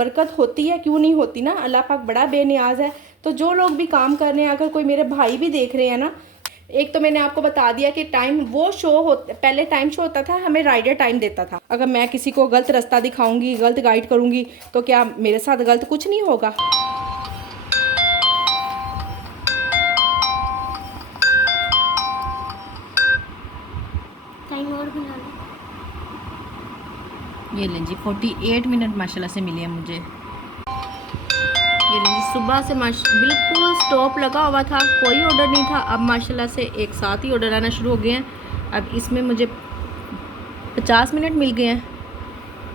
बरकत होती है, क्यों नहीं होती ना। अल्लाह पाक बड़ा बेनियाज है। तो जो लोग भी काम कर रहे हैं, अगर कोई मेरे भाई भी देख रहे हैं ना, एक तो मैंने आपको बता दिया कि टाइम वो शो हो, पहले टाइम शो होता था, हमें राइडर टाइम देता था। अगर मैं किसी को गलत रास्ता दिखाऊंगी, गलत गाइड करूंगी, तो क्या मेरे साथ गलत कुछ नहीं होगा। टाइम और बना लो। ये लें जी 48 मिनट माशाल्लाह से मिले हैं मुझे। ये लें जी सुबह से बिल्कुल स्टॉप लगा हुआ था, कोई ऑर्डर नहीं था। अब माशाल्लाह से एक साथ ही ऑर्डर आना शुरू हो गए हैं। अब इसमें मुझे 50 मिनट मिल गए हैं,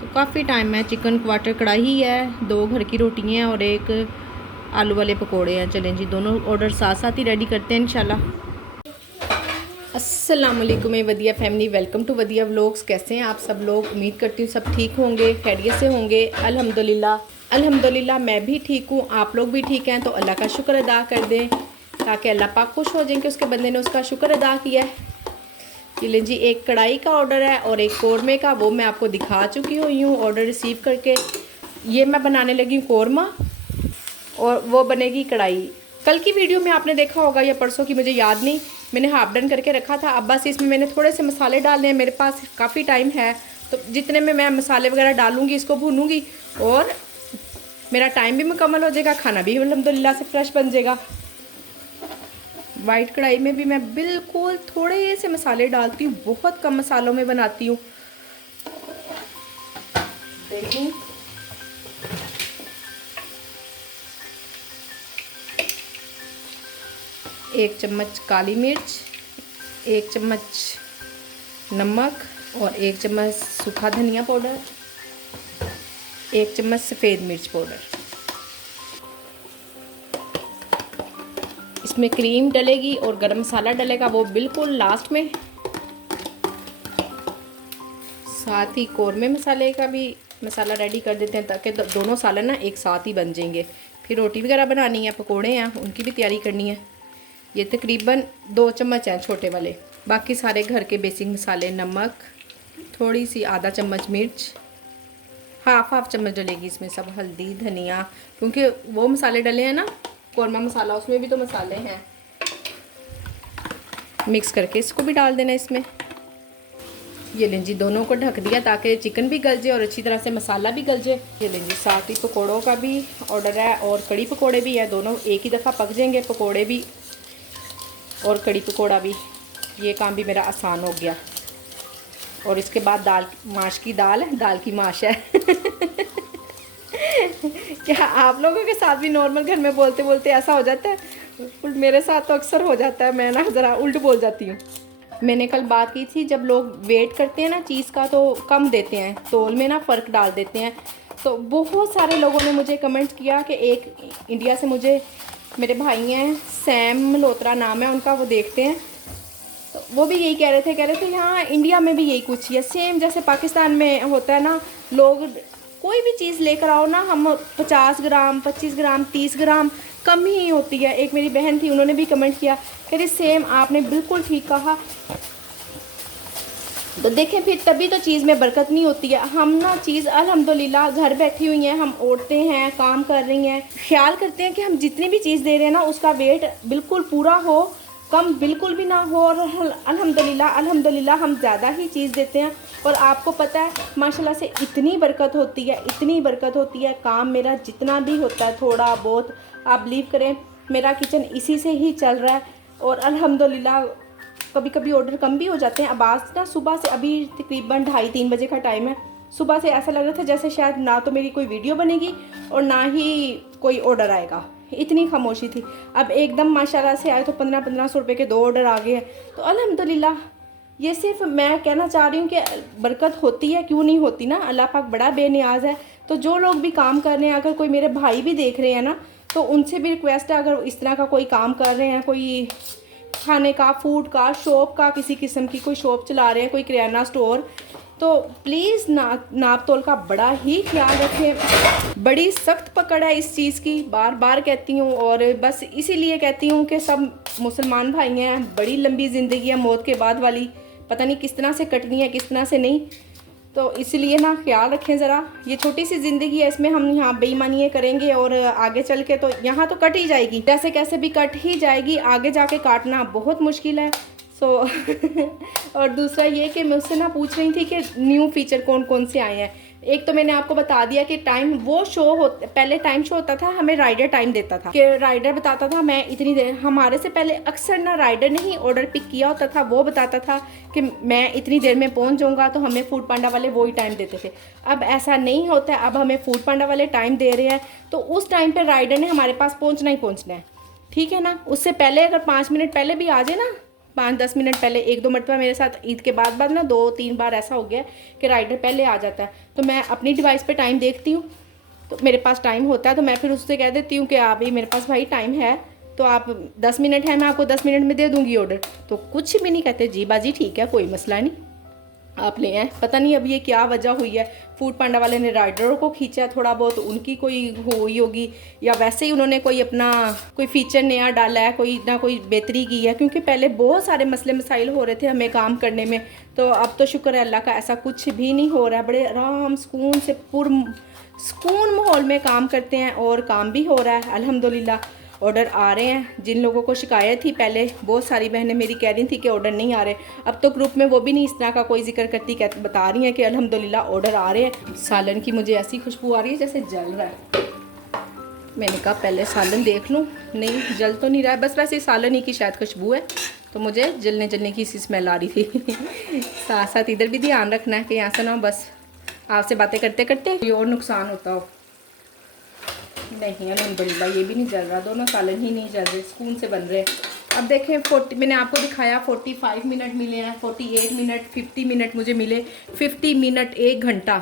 तो काफ़ी टाइम है। चिकन क्वार्टर कढ़ाई है, 2 घर की रोटियाँ हैं और एक आलू वाले पकोड़े हैं। चलें जी दोनों ऑर्डर साथ साथ ही रेडी करते हैं इंशाल्लाह। अस्सलाम वालेकुम वदिया फैमिली, वेलकम टू वदिया व्लॉग्स। कैसे हैं आप सब लोग? उम्मीद करती हूँ सब ठीक होंगे, खैरियत से होंगे। अल्हम्दुलिल्लाह मैं भी ठीक हूँ, आप लोग भी ठीक हैं। तो अल्लाह का शुक्र अदा कर दें ताकि अल्लाह पाक खुश हो जाए कि उसके बंदे ने उसका शुक्र अदा किया है। चलिए जी, एक कढ़ाई का ऑर्डर है और एक कौरमे का, वो मैं आपको दिखा चुकी हुई हूँ ऑर्डर रिसीव करके। ये मैं बनाने लगी हूँ कौरमा और वो बनेगी कढ़ाई। कल की वीडियो में आपने देखा होगा या परसों की, मुझे याद नहीं, मैंने हाफ डन करके रखा था। अब बस इसमें मैंने थोड़े से मसाले डालने हैं, मेरे पास काफ़ी टाइम है, तो जितने में मैं मसाले वगैरह डालूँगी, इसको भूनूँगी और मेरा टाइम भी मुकम्मल हो जाएगा, खाना भी अल्हम्दुलिल्लाह से फ्रेश बन जाएगा। वाइट कढ़ाई में भी मैं बिल्कुल थोड़े से मसाले डालती हूँ, बहुत कम मसालों में बनाती हूँ। देखिए एक चम्मच काली मिर्च, 1 चम्मच नमक और 1 चम्मच सूखा धनिया पाउडर, 1 चम्मच सफ़ेद मिर्च पाउडर। इसमें क्रीम डलेगी और गरम मसाला डलेगा, वो बिल्कुल लास्ट में। साथ ही कौरमे मसाले का भी मसाला रेडी कर देते हैं ताकि दोनों सालन ना एक साथ ही बन जाएंगे। फिर रोटी वगैरह बनानी है, पकोड़े हैं, उनकी भी तैयारी करनी है। ये तकरीबन 2 चम्मच हैं छोटे वाले। बाकी सारे घर के बेसिक मसाले, नमक, थोड़ी सी आधा चम्मच मिर्च, हाफ चम्मच डलेगी इसमें सब, हल्दी, धनिया, क्योंकि वो मसाले डले हैं ना कौरमा मसाला, उसमें भी तो मसाले हैं। मिक्स करके इसको भी डाल देना इसमें। ये लें जी दोनों को ढक दिया ताकि चिकन भी गल जाए और अच्छी तरह से मसाला भी गल जाए। ये लें जी साथ ही पकौड़ों का भी ऑर्डर है और कड़ी पकौड़े भी है, दोनों एक ही दफ़ा पक जाएंगे, पकौड़े भी और कड़ी पकौड़ा भी। ये काम भी मेरा आसान हो गया। और इसके बाद दाल माश की दाल है, दाल की माश है क्या आप लोगों के साथ भी नॉर्मल घर में बोलते बोलते ऐसा हो जाता है? मेरे साथ तो अक्सर हो जाता है, मैं ना ज़रा उल्ट बोल जाती हूँ। मैंने कल बात की थी, जब लोग वेट करते हैं ना चीज़ का तो कम देते हैं, तोल में ना फ़र्क डाल देते हैं। तो बहुत सारे लोगों ने मुझे कमेंट किया कि एक इंडिया से मुझे मेरे भाई हैं, सैम मल्होत्रा नाम है उनका, वो देखते हैं, तो वो भी यही कह रहे थे यहाँ इंडिया में भी यही कुछ ही है, सेम जैसे पाकिस्तान में होता है ना। लोग कोई भी चीज़ लेकर आओ ना, हम 50 ग्राम, 25 ग्राम, 30 ग्राम कम ही होती है। एक मेरी बहन थी, उन्होंने भी कमेंट किया, कह रही सेम आपने बिल्कुल ठीक कहा। तो देखें फिर तभी तो चीज़ में बरकत नहीं होती है। हम ना चीज़ अल्हम्दुलिल्लाह घर बैठी हुई हैं, हम औरतें हैं, काम कर रही हैं, ख्याल करते हैं कि हम जितनी भी चीज़ दे रहे हैं ना उसका वेट बिल्कुल पूरा हो, कम बिल्कुल भी ना हो। और अल्हम्दुलिल्लाह हम ज़्यादा ही चीज़ देते हैं। और आपको पता है माशाल्लाह से इतनी बरकत होती है, इतनी बरकत होती है। काम मेरा जितना भी होता है थोड़ा बहुत, आप बिलीव करें मेरा किचन इसी से ही चल रहा है। और अल्हम्दुलिल्लाह कभी कभी ऑर्डर कम भी हो जाते हैं। अब आज ना सुबह से, अभी तकरीबन 2:30-3 बजे का टाइम है, सुबह से ऐसा लग रहा था जैसे शायद ना तो मेरी कोई वीडियो बनेगी और ना ही कोई ऑर्डर आएगा, इतनी खामोशी थी। अब एकदम माशाल्लाह से आए तो 1500 रुपये के 2 ऑर्डर आ गए हैं। तो अल्हम्दुलिल्लाह, ये सिर्फ मैं कहना चाह रही हूँ कि बरकत होती है, क्यों नहीं होती ना। अल्लाह पाक बड़ा बेनियाज है। तो जो लोग भी काम कर रहे हैं, अगर कोई मेरे भाई भी देख रहे हैं ना, तो उनसे भी रिक्वेस्ट है, अगर इस तरह का कोई काम कर रहे हैं, कोई खाने का, फूड का, शॉप का, किसी किस्म की कोई शॉप चला रहे हैं, कोई किराना स्टोर, तो प्लीज़ नाप तोल का बड़ा ही ख्याल रखें। बड़ी सख्त पकड़ है इस चीज़ की, बार बार कहती हूँ। और बस इसीलिए कहती हूँ कि सब मुसलमान भाई हैं, बड़ी लंबी ज़िंदगी है मौत के बाद वाली, पता नहीं किस तरह से कटनी है, किस तरह से नहीं। तो इसलिए ना ख्याल रखें ज़रा, ये छोटी सी ज़िंदगी है, इसमें हम यहाँ बेईमानियाँ करेंगे और आगे चल के तो यहाँ तो कट ही जाएगी, जैसे कैसे भी कट ही जाएगी, आगे जाके काटना बहुत मुश्किल है। सो और दूसरा ये कि मैं उससे ना पूछ रही थी कि न्यू फीचर कौन कौन से आए हैं। एक तो मैंने आपको बता दिया कि टाइम वो शो हो, पहले टाइम शो होता था, हमें राइडर टाइम देता था कि राइडर बताता था मैं इतनी देर, हमारे से पहले अक्सर ना राइडर ने ही ऑर्डर पिक किया होता था, वो बताता था कि मैं इतनी देर में पहुंच जाऊंगा, तो हमें फूड पांडा वाले वो ही टाइम देते थे। अब ऐसा नहीं होता है, अब हमें फूड पांडा वाले टाइम दे रहे हैं, तो उस टाइम पर राइडर ने हमारे पास पहुँचना ही पहुँचना है, ठीक है ना। उससे पहले अगर 5 मिनट पहले भी आ जाए ना, 5-10 मिनट पहले, 1-2 मरतबा मेरे साथ ईद के बाद ना 2-3 बार ऐसा हो गया कि राइडर पहले आ जाता है, तो मैं अपनी डिवाइस पे टाइम देखती हूँ, तो मेरे पास टाइम होता है तो मैं फिर उससे कह देती हूँ कि आप ही मेरे पास भाई टाइम है, तो आप 10 मिनट है, मैं आपको 10 मिनट में दे दूँगी ऑर्डर। तो कुछ भी नहीं कहते, जी बाजी ठीक है, कोई मसला नहीं, आप ले आए। पता नहीं अब ये क्या वजह हुई है, फूड पांडा वाले ने राइडरों को खींचा थोड़ा बहुत, उनकी कोई हुई होगी, या वैसे ही उन्होंने कोई अपना कोई फीचर नया डाला है, कोई ना कोई बेहतरी की है, क्योंकि पहले बहुत सारे मसले मसाइल हो रहे थे हमें काम करने में। तो अब तो शुक्र है अल्लाह का, ऐसा कुछ भी नहीं हो रहा है, बड़े आराम सुकून से सुकून माहौल में काम करते हैं और काम भी हो रहा है अल्हम्दुलिल्लाह। ऑर्डर आ रहे हैं। जिन लोगों को शिकायत थी पहले, बहुत सारी बहनें मेरी कह रही थी कि ऑर्डर नहीं आ रहे, अब तो ग्रुप में वो भी नहीं इस तरह का कोई जिक्र करती, बता रही हैं कि अल्हम्दुलिल्लाह ऑर्डर आ रहे हैं। सालन की मुझे ऐसी खुशबू आ रही है जैसे जल रहा है। मैंने कहा पहले सालन देख लूँ, नहीं जल तो नहीं रहा है, बस वैसे सालन ही की शायद खुशबू है, तो मुझे जलने की सी स्मेल आ रही थी। साथ साथ इधर भी ध्यान रखना है कि यहाँ से ना बस आपसे बातें करते करते कोई और नुकसान होता हो। नहीं अल्हम्दुलिल्लाह ये भी नहीं जल रहा, दोनों सालन ही नहीं जल रहे, सुकून से बन रहे। अब देखें 40, मैंने आपको दिखाया 45 मिनट मिले हैं, 48 मिनट, 50 मिनट मुझे मिले, 50 मिनट 1 घंटा।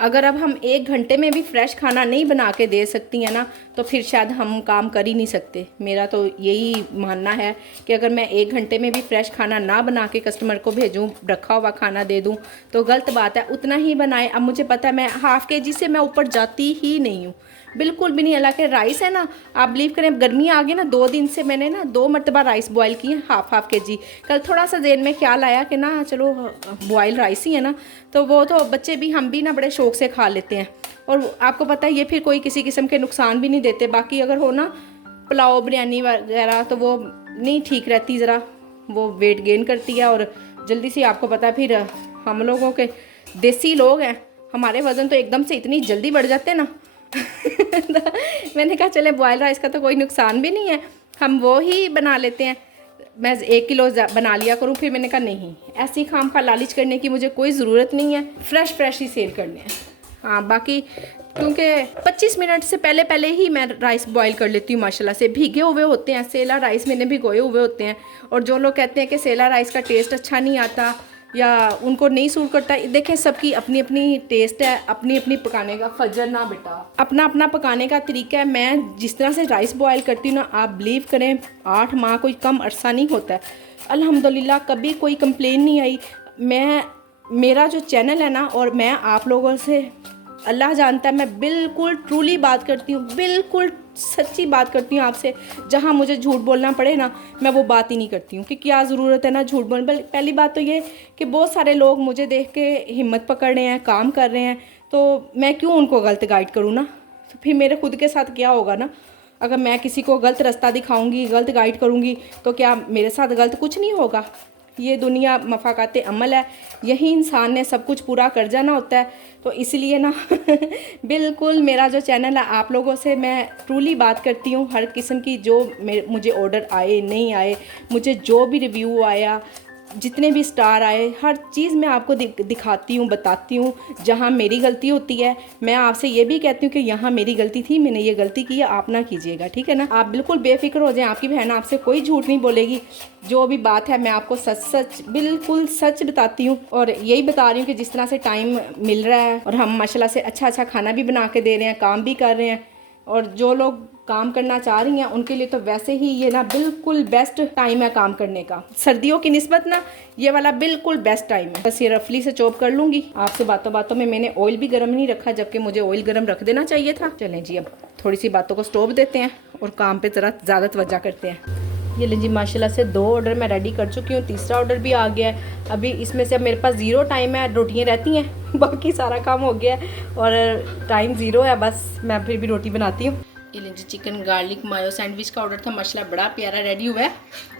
अगर अब हम 1 घंटे में भी फ्रेश खाना नहीं बना के दे सकती हैं ना, तो फिर शायद हम काम कर ही नहीं सकते। मेरा तो यही मानना है कि अगर मैं 1 घंटे में भी फ्रेश खाना ना बना के कस्टमर को भेजूं, रखा हुआ खाना दे दूं, तो गलत बात है। उतना ही बनाए। अब मुझे पता है मैं ½ kg से मैं ऊपर जाती ही नहीं हूँ, बिल्कुल भी नहीं। हालांकि राइस है ना, आप बिलीव करें गर्मी आ गई ना, 2 दिन से मैंने ना 2 मरतबा राइस बॉयल किए, ½ kg। कल थोड़ा सा देर में ख्याल आया कि ना चलो बॉयल राइस ही है ना, तो वो तो बच्चे भी हम भी ना बड़े शौक से खा लेते हैं। और आपको पता है ये फिर कोई किसी किस्म के नुकसान भी नहीं देते। बाकी अगर हो ना पुलाव बिरयानी वगैरह, तो वो नहीं ठीक रहती, ज़रा वो वेट गेन करती है और जल्दी से, आपको पता है फिर हम लोगों के देसी लोग हैं, हमारे वज़न तो एकदम से इतनी जल्दी बढ़ जाते हैं ना। मैंने कहा चले बॉयल राइस का तो कोई नुकसान भी नहीं है, हम वो ही बना लेते हैं, मैं 1 किलो बना लिया करूँ। फिर मैंने कहा नहीं, ऐसी खाम खा लालच करने की मुझे कोई ज़रूरत नहीं है, फ्रेश ही सेल करने हैं। हाँ बाकी क्योंकि 25 मिनट से पहले ही मैं राइस बॉईल कर लेती हूँ माशाल्लाह से। भीगे हुए होते हैं, सेला राइस मैंने भिगोए हुए होते हैं। और जो लोग कहते हैं कि सेला राइस का टेस्ट अच्छा नहीं आता या उनको नहीं सूट करता, देखें सबकी अपनी अपनी टेस्ट है, अपनी अपनी पकाने का फजर ना बेटा, अपना अपना पकाने का तरीका है। मैं जिस तरह से राइस बॉयल करती हूँ ना, आप बिलीव करें 8 माह कोई कम अरसा नहीं होता है। अल्हम्दुलिल्लाह कभी कोई कंप्लेन नहीं आई। मेरा जो चैनल है ना, और मैं आप लोगों से, अल्लाह जानता है, मैं बिल्कुल ट्रूली बात करती हूँ, बिल्कुल सच्ची बात करती हूँ आपसे। जहाँ मुझे झूठ बोलना पड़े ना, मैं वो बात ही नहीं करती हूँ कि क्या ज़रूरत है ना झूठ बोलने। पहली बात तो ये कि बहुत सारे लोग मुझे देख के हिम्मत पकड़ रहे हैं, काम कर रहे हैं, तो मैं क्यों उनको गलत गाइड करूँ ना। तो फिर मेरे खुद के साथ क्या होगा ना, अगर मैं किसी को गलत रास्ता दिखाऊँगी, गलत गाइड करूँगी, तो क्या मेरे साथ गलत कुछ नहीं होगा। ये दुनिया मफाकाते अमल है, यही इंसान ने सब कुछ पूरा कर जाना होता है। तो इसलिए ना बिल्कुल मेरा जो चैनल है, आप लोगों से मैं ट्रूली बात करती हूँ हर किस्म की, जो मुझे ऑर्डर आए नहीं आए, मुझे जो भी रिव्यू आया, जितने भी स्टार आए, हर चीज़ मैं आपको दिखाती हूँ, बताती हूँ। जहाँ मेरी गलती होती है, मैं आपसे ये भी कहती हूँ कि यहाँ मेरी गलती थी, मैंने ये गलती की है, आप ना कीजिएगा, ठीक है ना। आप बिल्कुल बेफिक्र हो जाएं, आपकी बहन आपसे कोई झूठ नहीं बोलेगी। जो भी बात है मैं आपको सच बिल्कुल सच बताती हूँ। और यही बता रही हूँ कि जिस तरह से टाइम मिल रहा है और हम माशाल्लाह से अच्छा खाना भी बना के दे रहे हैं, काम भी कर रहे हैं, और जो लोग काम करना चाह रही हैं उनके लिए तो वैसे ही ये ना बिल्कुल बेस्ट टाइम है काम करने का। सर्दियों की निस्बत ना ये वाला बिल्कुल बेस्ट टाइम है। बस ये रफली से चॉप कर लूँगी। आपसे बातों में मैंने ऑयल भी गर्म नहीं रखा, जबकि मुझे ऑयल गर्म रख देना चाहिए था। चलें जी, अब थोड़ी सी बातों को स्टॉप देते हैं और काम पे ज़रा ज़्यादा तवज्जो करते हैं। ये लीजिए माशाल्लाह से 2 ऑर्डर मैं रेडी कर चुकी हूँ, तीसरा ऑर्डर भी आ गया है। अभी इसमें से अब मेरे पास 0 टाइम है, रोटियाँ रहती हैं बाकी सारा काम हो गया है और टाइम 0 है, बस मैं फिर भी रोटी बनाती हूँ। ये लीजिए चिकन गार्लिक मायो सैंडविच का ऑर्डर था, माशाल्लाह बड़ा प्यारा रेडी हुआ है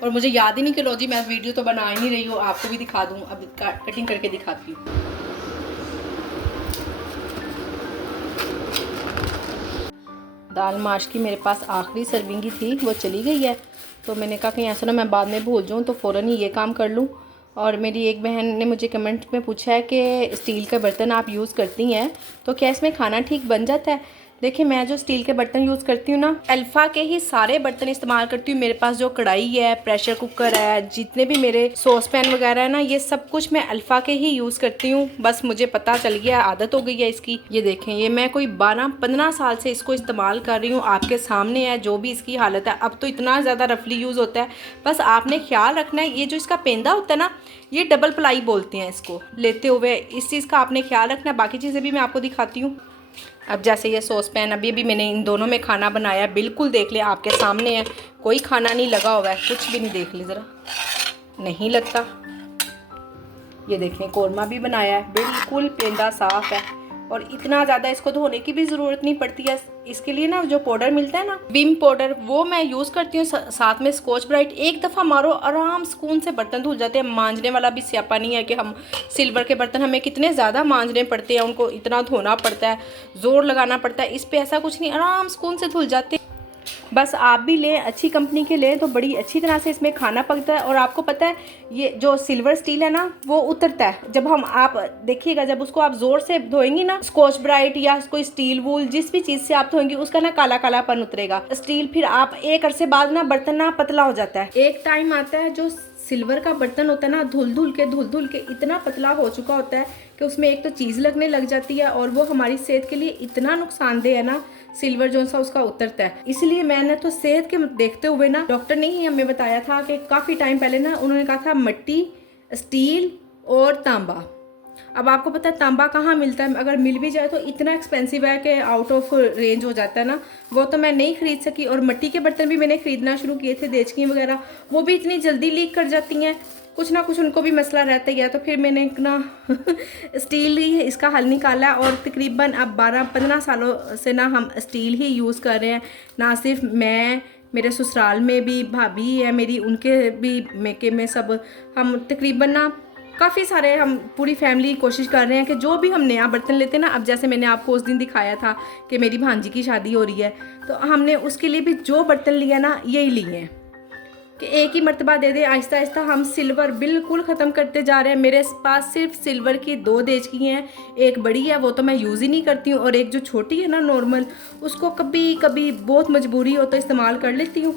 और मुझे याद ही नहीं कि लो जी मैं वीडियो तो बना ही नहीं रही हूँ, आपको भी दिखा दूँ। अब कटिंग करके दिखाती हूँ। दाल माश की मेरे पास आखिरी सर्विंग ही थी, वो चली गई है, तो मैंने कहा कहीं ऐसा ना मैं बाद में भूल जाऊँ, तो फ़ौरन ही ये काम कर लूँ। और मेरी एक बहन ने मुझे कमेंट में पूछा है कि स्टील का बर्तन आप यूज़ करती हैं तो क्या इसमें खाना ठीक बन जाता है। देखिए मैं जो स्टील के बर्तन यूज़ करती हूँ ना, अल्फ़ा के ही सारे बर्तन इस्तेमाल करती हूँ। मेरे पास जो कढ़ाई है, प्रेशर कुकर है, जितने भी मेरे सॉस पैन वगैरह है ना, ये सब कुछ मैं अल्फ़ा के ही यूज़ करती हूँ। बस मुझे पता चल गया, आदत हो गई है इसकी। ये देखें, ये मैं कोई 12-15 साल से इसको इस्तेमाल कर रही हूँ, आपके सामने है जो भी इसकी हालत है। अब तो इतना ज़्यादा रफली यूज़ होता है, बस आपने ख्याल रखना है। ये जो इसका पेंदा होता है ना, ये डबल प्लाई बोलते हैं इसको लेते हुए, इस चीज़ का आपने ख्याल रखना है। बाकी चीज़ें भी मैं आपको दिखाती हूँ। अब जैसे ये सॉस पैन, अभी मैंने इन दोनों में खाना बनाया, बिल्कुल देख ले आपके सामने है, कोई खाना नहीं लगा हुआ है, कुछ भी नहीं, देख ले ज़रा, नहीं लगता। ये देखें कौरमा भी बनाया है, बिल्कुल पेंदा साफ़ है और इतना ज़्यादा इसको धोने की भी ज़रूरत नहीं पड़ती है। इसके लिए ना जो पाउडर मिलता है ना, विम पाउडर, वो मैं यूज़ करती हूँ, साथ में स्कॉच ब्राइट। एक दफ़ा मारो, आराम सुकून से बर्तन धुल जाते हैं। मांजने वाला भी स्यापा नहीं है कि हम सिल्वर के बर्तन हमें कितने ज़्यादा मांजने पड़ते हैं, उनको इतना धोना पड़ता है, ज़ोर लगाना पड़ता है। इस पर ऐसा कुछ नहीं, आराम सुकून से धुल जाते हैं। बस आप भी लें, अच्छी कंपनी के लें तो बड़ी अच्छी तरह से इसमें खाना पकता है। और आपको पता है ये जो सिल्वर स्टील है ना, वो उतरता है जब हम, आप देखिएगा जब उसको आप ज़ोर से धोएंगी ना, स्कॉच ब्राइट या कोई स्टील वूल, जिस भी चीज़ से आप धोएंगी उसका ना काला कालापन उतरेगा। स्टील फिर आप एक अरसे बाद ना बर्तन ना पतला हो जाता है। एक टाइम आता है जो सिल्वर का बर्तन होता है ना, धुल धुल के इतना पतला हो चुका होता है कि उसमें एक तो चीज़ लगने लग जाती है और वो हमारी सेहत के लिए इतना नुकसानदेह है ना, सिल्वर जो सा उसका उतरता है। इसलिए मैंने तो सेहत के देखते हुए ना, डॉक्टर ने ही हमें बताया था कि काफ़ी टाइम पहले ना, उन्होंने कहा था मिट्टी, स्टील और तांबा। अब आपको पता है तांबा कहाँ मिलता है, अगर मिल भी जाए तो इतना एक्सपेंसिव है कि आउट ऑफ रेंज हो जाता है ना, वो तो मैं नहीं खरीद सकी। और मिट्टी के बर्तन भी मैंने ख़रीदना शुरू किए थे, देचकी वगैरह, वो भी इतनी जल्दी लीक कर जाती हैं, कुछ ना कुछ उनको भी मसला रहता ही है। तो फिर मैंने ना स्टील ही इसका हल निकाला और तकरीबन अब 12-15 सालों से ना हम स्टील ही यूज़ कर रहे हैं। ना सिर्फ मैं, मेरे ससुराल में भी भाभी है मेरी, उनके भी मेके में सब हम तकरीबन ना काफ़ी सारे, हम पूरी फैमिली कोशिश कर रहे हैं कि जो भी हम नया बर्तन लेते हैं ना, अब जैसे मैंने आपको उस दिन दिखाया था कि मेरी भांजी की शादी हो रही है, तो हमने उसके लिए भी जो बर्तन लिया ना, यही लिए हैं कि एक ही मर्तबा दे दे। आहिस्ता आहिस्ता हम सिल्वर बिल्कुल ख़त्म करते जा रहे हैं। मेरे पास सिर्फ सिल्वर की 2 देचकी हैं, एक बड़ी है वो तो मैं यूज़ ही नहीं करती हूँ, और एक जो छोटी है ना नॉर्मल, उसको कभी कभी बहुत मजबूरी हो तो इस्तेमाल कर लेती हूँ,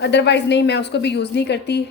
अदरवाइज़ नहीं, मैं उसको भी यूज़ नहीं करती।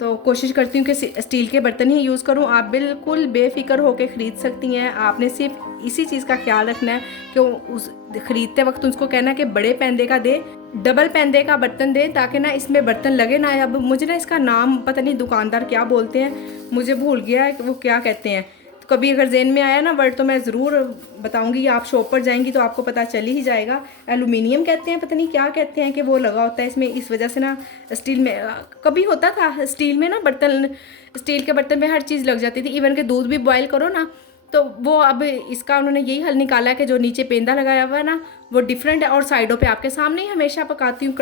तो कोशिश करती हूँ कि स्टील के बर्तन ही यूज़ करूँ। आप बिल्कुल बेफिक्र होकर ख़रीद सकती हैं। आपने सिर्फ इसी चीज़ का ख्याल रखना है कि उस ख़रीदते वक्त उसको कहना कि बड़े पैंदे का दे, डबल पैंदे का बर्तन दे, ताकि ना इसमें बर्तन लगे ना। अब मुझे ना इसका नाम पता नहीं, दुकानदार क्या बोलते हैं, मुझे भूल गया है कि वो क्या कहते हैं। तो कभी अगर जेन में आया ना वर्ड तो मैं ज़रूर बताऊंगी। आप शॉप पर जाएंगी तो आपको पता चल ही जाएगा। एलुमिनियम कहते हैं, पता नहीं क्या कहते हैं, कि वो लगा होता है इसमें, इस वजह से ना स्टील में कभी होता था, स्टील में ना बर्तन, स्टील के बर्तन में हर चीज़ लग जाती थी, इवन के दूध भी बॉयल करो ना, तो वो अब इसका उन्होंने यही हल निकाला है कि जो नीचे पेंदा लगाया हुआ है ना, वो डिफरेंट है। और साइडों पे आपके सामने ही हमेशा पकाती हूँ,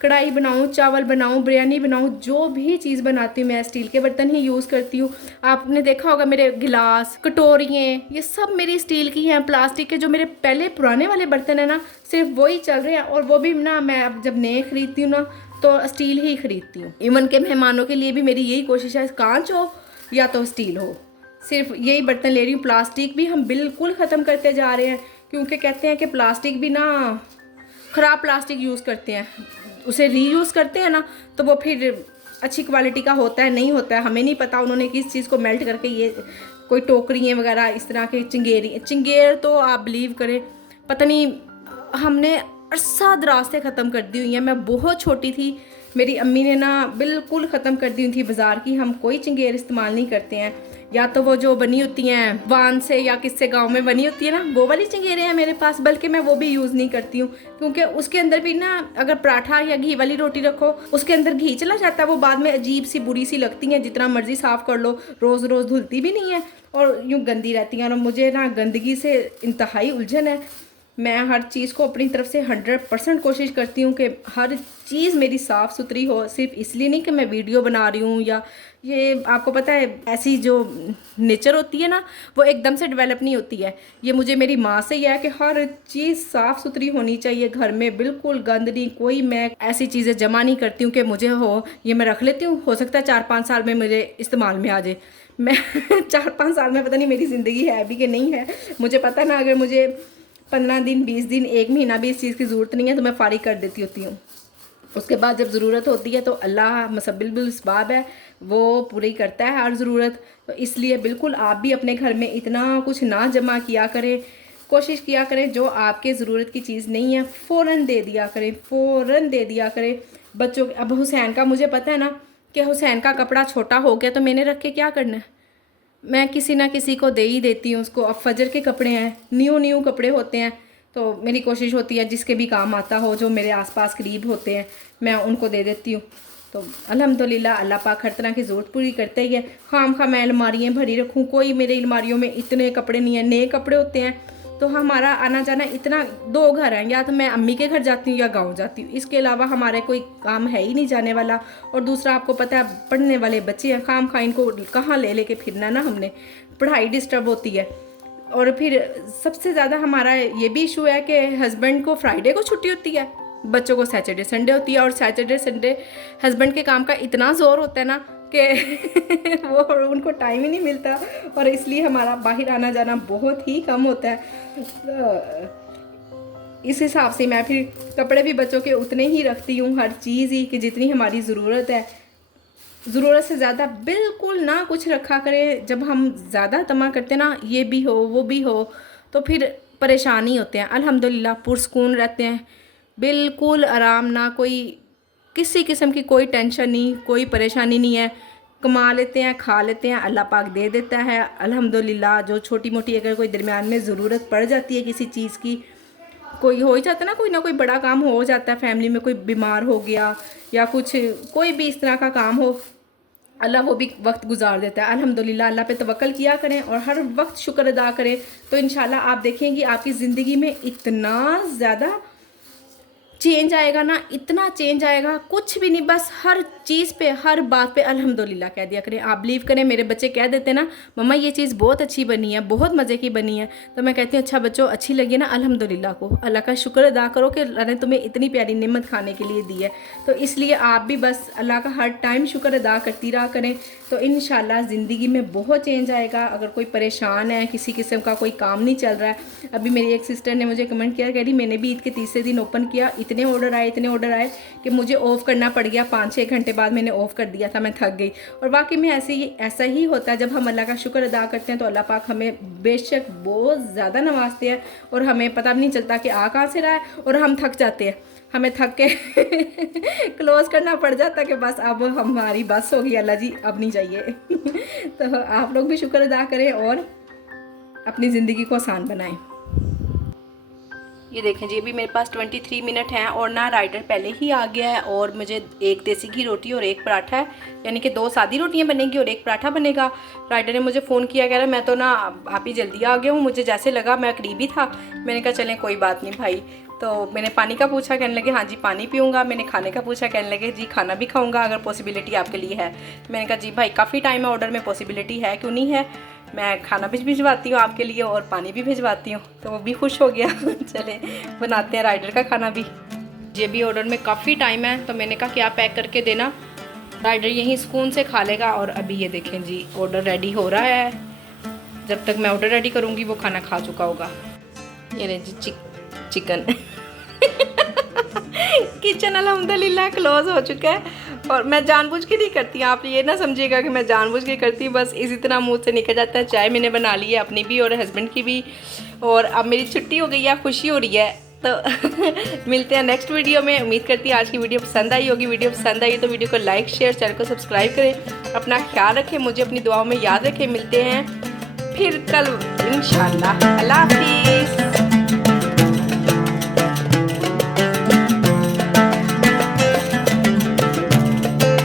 कढ़ाई बनाऊँ, चावल बनाऊँ, बिरयानी बनाऊँ, जो भी चीज़ बनाती हूँ मैं स्टील के बर्तन ही यूज़ करती हूँ। आपने देखा होगा मेरे गिलास, कटोरियाँ, ये सब मेरी स्टील की हैं। प्लास्टिक के जो मेरे पहले पुराने वाले बर्तन हैं ना, सिर्फ वही चल रहे हैं, और वो भी ना मैं अब जब नए ख़रीदती हूँ ना तो स्टील ही ख़रीदती हूँ। इवन के मेहमानों के लिए भी मेरी यही कोशिश है, कांच हो या तो स्टील हो, सिर्फ यही बर्तन ले रही हूँ। प्लास्टिक भी हम बिल्कुल ख़त्म करते जा रहे हैं, क्योंकि कहते हैं कि प्लास्टिक भी ना, ख़राब प्लास्टिक यूज़ करते हैं, उसे रीयूज़ करते हैं ना, तो वो फिर अच्छी क्वालिटी का होता है नहीं होता है, हमें नहीं पता उन्होंने किस चीज़ को मेल्ट करके, ये कोई टोकरियाँ वगैरह इस तरह के चिंगेर तो आप बिलीव करें, पता नहीं, हमने अरसा दराज से ख़त्म कर दी हुई है। मैं बहुत छोटी थी मेरी अम्मी ने ना बिल्कुल ख़त्म कर दी थी बाज़ार की, हम कोई चंगेर इस्तेमाल नहीं करते हैं। या तो वो जो बनी होती हैं वान से या किससे गांव में बनी होती है ना, वो वाली चंगेरें हैं मेरे पास, बल्कि मैं वो भी यूज़ नहीं करती हूँ, क्योंकि उसके अंदर भी ना अगर पराठा या घी वाली रोटी रखो उसके अंदर घी चला जाता है, वो बाद में अजीब सी बुरी सी लगती हैं, जितना मर्जी साफ़ कर लो रोज़ रोज़ धुलती भी नहीं है और यूँ गंदी रहती हैं। और मुझे ना गंदगी से इंतहाई उलझन है। मैं हर चीज़ को अपनी तरफ से 100% कोशिश करती हूँ कि हर चीज़ मेरी साफ़ सुथरी हो, सिर्फ इसलिए नहीं कि मैं वीडियो बना रही हूँ या ये आपको पता है ऐसी जो नेचर होती है ना वो एकदम से डेवलप नहीं होती है। ये मुझे मेरी माँ से ही है कि हर चीज़ साफ़ सुथरी होनी चाहिए घर में, बिल्कुल गंद नहीं, कोई मैं ऐसी चीज़ें जमा नहीं करती हूँ कि मुझे हो ये मैं रख लेती हूँ, हो सकता है 4-5 साल में मेरे इस्तेमाल में आ जाए। मैं 4-5 साल में पता नहीं मेरी ज़िंदगी है भी कि नहीं है, मुझे पता ना, अगर मुझे 15 दिन 20 दिन 1 महीना भी इस चीज़ की ज़रूरत नहीं है तो मैं फारिग कर देती होती हूँ। उसके बाद जब ज़रूरत होती है तो अल्लाह मुसब्बिल इसबाब है, वो पूरी करता है हर ज़रूरत। तो इसलिए बिल्कुल आप भी अपने घर में इतना कुछ ना जमा किया करें, कोशिश किया करें जो आपके ज़रूरत की चीज़ नहीं है फ़ौरन दे दिया करें, फ़ौरन दे दिया करें बच्चों। अब हुसैन का मुझे पता है ना कि हुसैन का कपड़ा छोटा हो गया तो मैंने रख के क्या करना है, मैं किसी ना किसी को दे ही देती हूँ उसको। अब फजर के कपड़े हैं, न्यू कपड़े होते हैं, तो मेरी कोशिश होती है जिसके भी काम आता हो, जो मेरे आसपास करीब होते हैं, मैं उनको दे देती हूँ। तो अल्हम्दुलिल्लाह अल्लाह पाक हर तरह की ज़रूरत पूरी करता ही है। खाम मैं अलमारियाँ भरी रखूँ, कोई मेरे अलमारियों में इतने कपड़े नहीं हैं, नए कपड़े होते हैं। तो हमारा आना जाना इतना, 2 घर हैं, या तो मैं अम्मी के घर जाती हूँ या गांव जाती हूँ, इसके अलावा हमारे कोई काम है ही नहीं जाने वाला। और दूसरा आपको पता है पढ़ने वाले बच्चे हैं, खाम इनको कहाँ ले लेके फिरना ना, हमने पढ़ाई डिस्टर्ब होती है। और फिर सबसे ज़्यादा हमारा ये भी इशू है कि हस्बैंड को फ्राइडे को छुट्टी होती है, बच्चों को सैटरडे संडे होती है, और सैटरडे संडे हस्बैंड के काम का इतना ज़ोर होता है ना कि वो उनको टाइम ही नहीं मिलता, और इसलिए हमारा बाहर आना जाना बहुत ही कम होता है। इस हिसाब से मैं फिर कपड़े भी बच्चों के उतने ही रखती हूँ, हर चीज़ ही कि जितनी हमारी ज़रूरत है, ज़रूरत से ज़्यादा बिल्कुल ना कुछ रखा करें। जब हम ज़्यादा तमा करते ना ये भी हो वो भी हो तो फिर परेशानी होते हैं। अल्हम्दुलिल्लाह पुरसकून रहते हैं, बिल्कुल आराम, ना कोई किसी किस्म की कोई टेंशन नहीं, कोई परेशानी नहीं है, कमा लेते हैं खा लेते हैं, अल्लाह पाक दे देता है अल्हम्दुलिल्लाह। जो छोटी मोटी अगर कोई दरमियान में ज़रूरत पड़ जाती है किसी चीज़ की, कोई हो ही जाता है ना कोई बड़ा काम हो जाता है, फैमिली में कोई बीमार हो गया या कुछ कोई भी इस तरह का काम हो, अल्लाह वो भी वक्त गुजार देता है। अल्हम्दुलिल्लाह अल्लाह पे तवक्ल किया करें और हर वक्त शुक्र अदा करें, तो इंशाल्लाह आप देखेंगे आपकी ज़िंदगी में इतना ज़्यादा चेंज आएगा ना, इतना चेंज आएगा, कुछ भी नहीं, बस हर चीज़ पे हर बात पे अल्हम्दुलिल्लाह कह दिया करें। आप बिलीव करें, मेरे बच्चे कह देते हैं ना मम्मा ये चीज़ बहुत अच्छी बनी है, बहुत मज़े की बनी है, तो मैं कहती हूँ अच्छा बच्चों अच्छी लगी ना, अल्हम्दुलिल्लाह को, अल्लाह का शुक्र अदा करो कि अल्लाह ने तुम्हें इतनी प्यारी नेमत खाने के लिए दी है। तो इसलिए आप भी बस अल्लाह का हर टाइम शुक्र अदा करती रहा करें, तो इंशाल्लाह ज़िंदगी में बहुत चेंज आएगा। अगर कोई परेशान है, किसी किस्म का कोई काम नहीं चल रहा है, अभी मेरी एक सिस्टर ने मुझे कमेंट किया, कह रही मैंने भी ईद के तीसरे दिन ओपन किया, इतने ऑर्डर आए कि मुझे ऑफ़ करना पड़ गया, 5-6 घंटे बाद मैंने ऑफ़ कर दिया था, मैं थक गई। और वाकई में ऐसा ही होता है, जब हम अल्लाह का शुक्र अदा करते हैं तो अल्लाह पाक हमें बेशक बहुत ज़्यादा नवाजते हैं और हमें पता भी नहीं चलता कि आ कहाँ से रहा है, और हम थक जाते हैं, हमें थक के क्लोज़ करना पड़ जाता है कि बस अब हमारी बस हो गई, अल्लाह जी अब नहीं चाहिए। तो आप लोग भी शुक्र अदा करें और अपनी ज़िंदगी को आसान बनाएं। ये देखें जी, अभी मेरे पास 23 मिनट हैं और ना राइडर पहले ही आ गया है, और मुझे 1 देसी घी रोटी और 1 पराठा है, यानी कि 2 सादी रोटियां बनेंगी और 1 पराठा बनेगा। राइडर ने मुझे फ़ोन किया, कह रहा मैं तो ना आप ही जल्दी आ गया हूँ, मुझे जैसे लगा मैं करीबी था, मैंने कहा चलें कोई बात नहीं भाई। तो मैंने पानी का पूछा, कहने लगे हाँ जी पानी पीऊँगा। मैंने खाने का पूछा, कहने लगे जी खाना भी खाऊँगा अगर पॉसिबिलिटी आपके लिए है। मैंने कहा जी भाई काफ़ी टाइम है ऑर्डर में, पॉसिबिलिटी है क्यों नहीं है, मैं खाना भी भिजवाती हूँ आपके लिए और पानी भी भिजवाती हूँ। तो वो भी खुश हो गया। चले बनाते हैं राइडर का खाना भी। ये भी ऑर्डर में काफ़ी टाइम है, तो मैंने कहा कि आप पैक करके देना, राइडर यहीं सुकून से खा लेगा। और अभी ये देखें जी ऑर्डर रेडी हो रहा है, जब तक मैं ऑर्डर रेडी करूँगी वो खाना खा चुका होगा। ये रहे जी चिकन। किचन अल्हम्दुलिल्लाह क्लोज हो चुका है, और मैं जानबूझ के नहीं करती, आप ये ना समझिएगा कि मैं जानबूझ के करती, बस इसी तरह मुंह से निकल जाता है। चाय मैंने बना ली है अपनी भी और हस्बैंड की भी, और अब मेरी छुट्टी हो गई है, खुशी हो रही है। तो मिलते हैं नेक्स्ट वीडियो में। उम्मीद करती हूँ आज की वीडियो पसंद आई होगी। वीडियो पसंद आई तो वीडियो को लाइक शेयर, चैनल को सब्सक्राइब करें। अपना ख्याल रखें, मुझे अपनी दुआओं में याद रखें। मिलते हैं फिर कल इंशाल्लाह। अल्लाह हाफिज़।